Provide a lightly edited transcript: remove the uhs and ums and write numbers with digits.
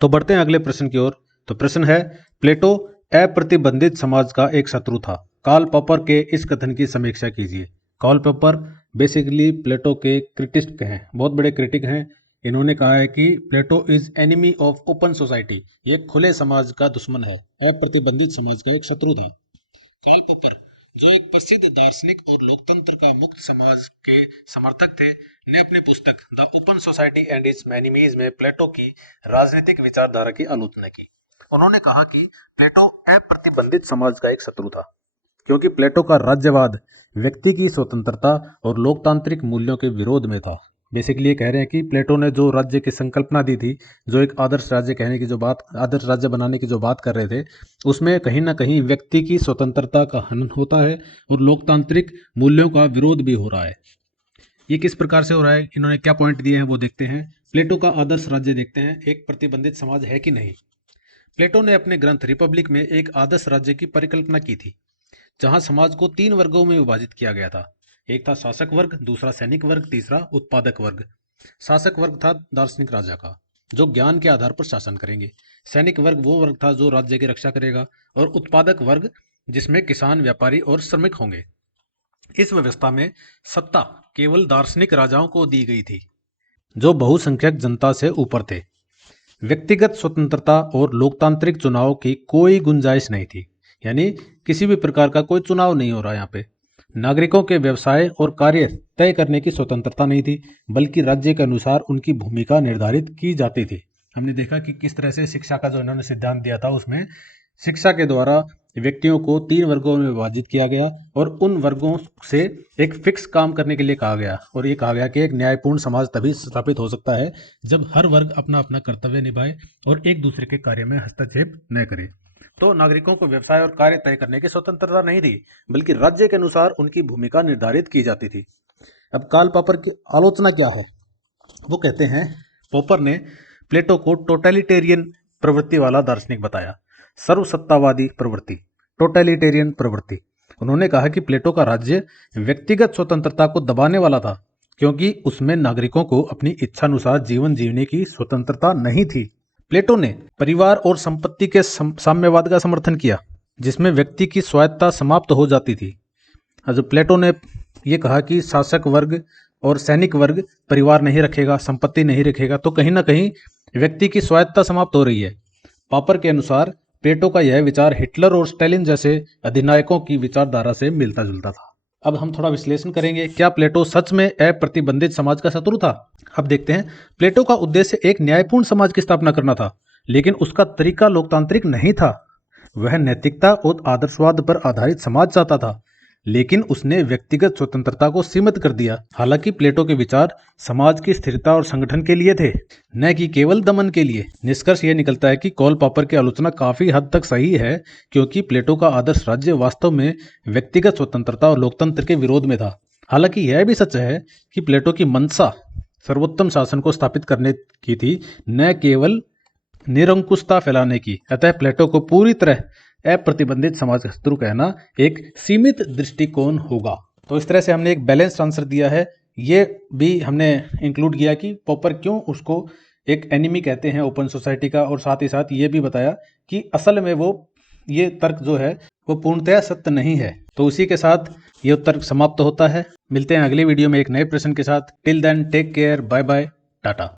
तो बढ़ते हैं अगले प्रश्न की ओर। तो प्रश्न है, प्लेटो अप्रतिबंधित समाज का एक शत्रु था। कार्ल पॉपर के इस कथन की समीक्षा कीजिए। कार्ल पॉपर बेसिकली प्लेटो के क्रिटिक हैं, बहुत बड़े क्रिटिक हैं। इन्होंने कहा है कि Plato is enemy of open society, ये खुले समाज का दुश्मन है, अप्रतिबंधित समाज का एक शत्रु था। कार्ल पॉपर जो एक प्रसिद्ध दार्शनिक और लोकतंत्र का मुक्त समाज के समर्थक थे, ने अपनी पुस्तक the open society and it's enemies में प्लेटो की राजनीतिक विचारधारा की आलोचना की। उन्होंने कहा कि प्लेटो अप्रतिबंधित समाज का एक शत्रु था, क्योंकि प्लेटो का राज्यवाद व्यक्ति की स्वतंत्रता और लोकतांत्रिक मूल्यों के विरोध में था। बेसिकली ये कह रहे हैं कि प्लेटो ने जो राज्य की संकल्पना दी थी, जो एक आदर्श राज्य कहने की जो बात, आदर्श राज्य बनाने की जो बात कर रहे थे, उसमें कहीं ना कहीं व्यक्ति की स्वतंत्रता का हनन होता है और लोकतांत्रिक मूल्यों का विरोध भी हो रहा है। ये किस प्रकार से हो रहा है, इन्होंने क्या पॉइंट दिए हैं वो देखते हैं। प्लेटो का आदर्श राज्य देखते हैं, एक प्रतिबंधित समाज है कि नहीं। प्लेटो ने अपने ग्रंथ रिपब्लिक में एक आदर्श राज्य की परिकल्पना की थी, जहां समाज को 3 वर्गों में विभाजित किया गया था। एक था शासक वर्ग, दूसरा सैनिक वर्ग, तीसरा उत्पादक वर्ग। शासक वर्ग था दार्शनिक राजा का, जो ज्ञान के आधार पर शासन करेंगे। सैनिक वर्ग वो वर्ग था जो राज्य की रक्षा करेगा। और उत्पादक वर्ग जिसमें किसान, व्यापारी और श्रमिक होंगे। इस व्यवस्था में सत्ता केवल दार्शनिक राजाओं को दी गई थी, जो बहुसंख्यक जनता से ऊपर थे। व्यक्तिगत स्वतंत्रता और लोकतांत्रिक चुनाव की कोई गुंजाइश नहीं थी, यानी किसी भी प्रकार का कोई चुनाव नहीं हो रहा यहाँ पे। नागरिकों के व्यवसाय और कार्य तय करने की स्वतंत्रता नहीं थी, बल्कि राज्य के अनुसार उनकी भूमिका निर्धारित की जाती थी। हमने देखा कि किस तरह से शिक्षा का जो इन्होंने सिद्धांत दिया था, उसमें शिक्षा के द्वारा व्यक्तियों को 3 वर्गों में विभाजित किया गया और उन वर्गों से एक फिक्स काम करने के लिए कहा गया। और ये कहा गया कि एक न्यायपूर्ण समाज तभी स्थापित हो सकता है जब हर वर्ग अपना अपना कर्तव्य निभाए और एक दूसरे के कार्य में हस्तक्षेप न करे। तो नागरिकों को व्यवसाय और कार्य तय करने की स्वतंत्रता नहीं थी, बल्कि राज्य के अनुसार उनकी भूमिका निर्धारित की जाती थी। अब कार्ल पॉपर की आलोचना क्या है, वो कहते हैं, पॉपर ने प्लेटो को टोटलिटेरियन प्रवृत्ति वाला दार्शनिक बताया, सर्वसत्तावादी प्रवृत्ति, टोटलिटेरियन प्रवृत्ति। उन्होंने कहा कि प्लेटो का राज्य व्यक्तिगत स्वतंत्रता को दबाने वाला था, क्योंकि उसमें नागरिकों को अपनी इच्छानुसार जीवन जीने की स्वतंत्रता नहीं थी। प्लेटो ने परिवार और संपत्ति के साम्यवाद का समर्थन किया, जिसमें व्यक्ति की स्वायत्तता समाप्त हो जाती थी। जो प्लेटो ने ये कहा कि शासक वर्ग और सैनिक वर्ग परिवार नहीं रखेगा, संपत्ति नहीं रखेगा, तो कहीं ना कहीं व्यक्ति की स्वायत्तता समाप्त हो रही है। पॉपर के अनुसार प्लेटो का यह विचार हिटलर और स्टालिन जैसे अधिनायकों की विचारधारा से मिलता जुलता था। अब हम थोड़ा विश्लेषण करेंगे, क्या प्लेटो सच में अप्रतिबंधित समाज का शत्रु था। अब देखते हैं, प्लेटो का उद्देश्य एक न्यायपूर्ण समाज की स्थापना करना था, लेकिन उसका तरीका लोकतांत्रिक नहीं था। वह नैतिकता और आदर्शवाद पर आधारित समाज चाहता था, लेकिन उसने व्यक्तिगत स्वतंत्रता को सीमित कर दिया। हालांकि प्लेटो के विचार समाज की स्थिरता और संगठन के लिए थे, न कि केवल दमन के लिए। निष्कर्ष यह निकलता है कि कार्ल पॉपर की आलोचना काफी हद तक सही है, क्योंकि प्लेटो का आदर्श राज्य वास्तव में व्यक्तिगत स्वतंत्रता और लोकतंत्र के विरोध में था। हालांकि यह भी सच है कि प्लेटो की मंशा सर्वोत्तम शासन को स्थापित करने की थी, न केवल निरंकुशता फैलाने की। अतः प्लेटो को पूरी तरह अप्रतिबंधित समाज का शत्रु कहना एक सीमित दृष्टिकोण होगा। तो इस तरह से हमने एक बैलेंस्ड आंसर दिया है। ये भी हमने इंक्लूड किया कि पॉपर क्यों उसको एक एनिमी कहते हैं ओपन सोसाइटी का, और साथ ही साथ ये भी बताया कि असल में वो ये तर्क जो है वो पूर्णतया सत्य नहीं है। तो उसी के साथ ये तर्क समाप्त होता है। मिलते हैं अगली वीडियो में एक नए प्रश्न के साथ। Till then take care, bye bye, Tata.